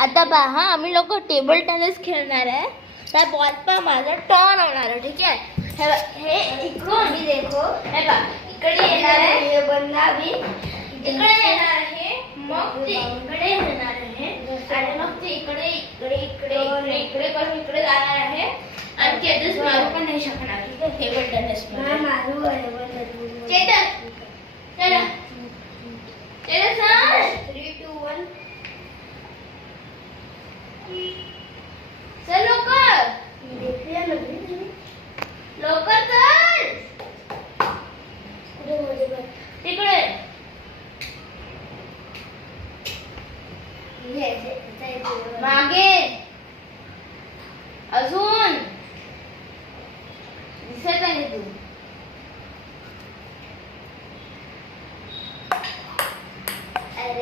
आता पहा आम्ही लोक टेबल टेनिस खेळणार आहे. तर बॉल पा माझा टर्न होणार आहे. ठीक आहे. हे इकडून मी देखो हे बघा इकडे येणार आहे. हे बंदा भी इकडे येणार आहे. मग ते इकडे येणार आहे आणि मग ते इकडे इकडे इकडे इकडे इकडे करून इकडे जाणार आहे. आणि चेतन मारू पण नाही शकणार. ठीक आहे. टेबल टेनिस मारू आहे. चेतन चला चला सर 3 2 1 चल लवकर लवकर चल तिकडे मागे अजून दिसत आहे तू. अरे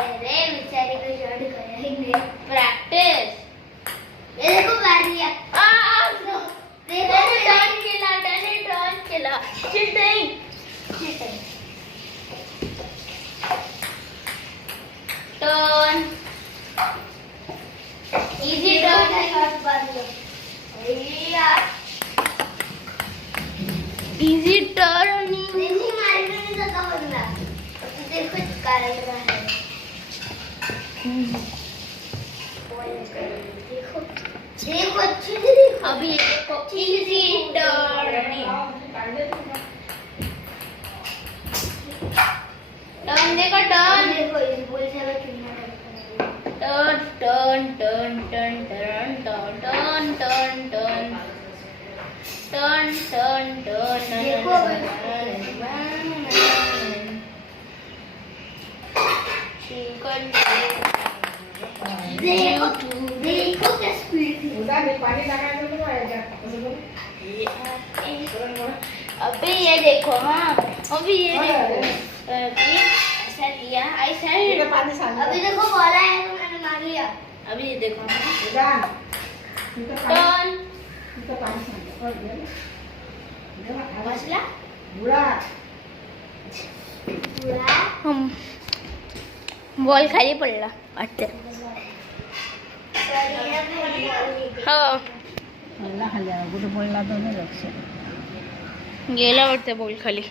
बेचारे को शॉट करेंगे प्रैक्टिस. ये देखो बारी आ देखो टर्न केला cheating turn easy turn shot मारलो. इजी टर्न नहीं मारने नहीं जाता बंदा. देखो कारण है. देखो देखो अच्छे से देखो. अभी देखो इजी टर्न टर्न देखो टर्न देखो इस बॉल से कितना turn turn turn turn turn turn turn turn turn turn turn देखो देखो देखो क्या स्पीड थी. पानी लगाया अबे ये देखो. हाँ अभी ये देखो ऐसा किया ऐसा. अभी देखो बॉल आया तो मैंने मार लिया. अभी ये देखो टर्न बसला बॉल खाली पडला वाटते. हो कुठे पडला तर नाही लक्ष गेला वाटतं बॉल खाली.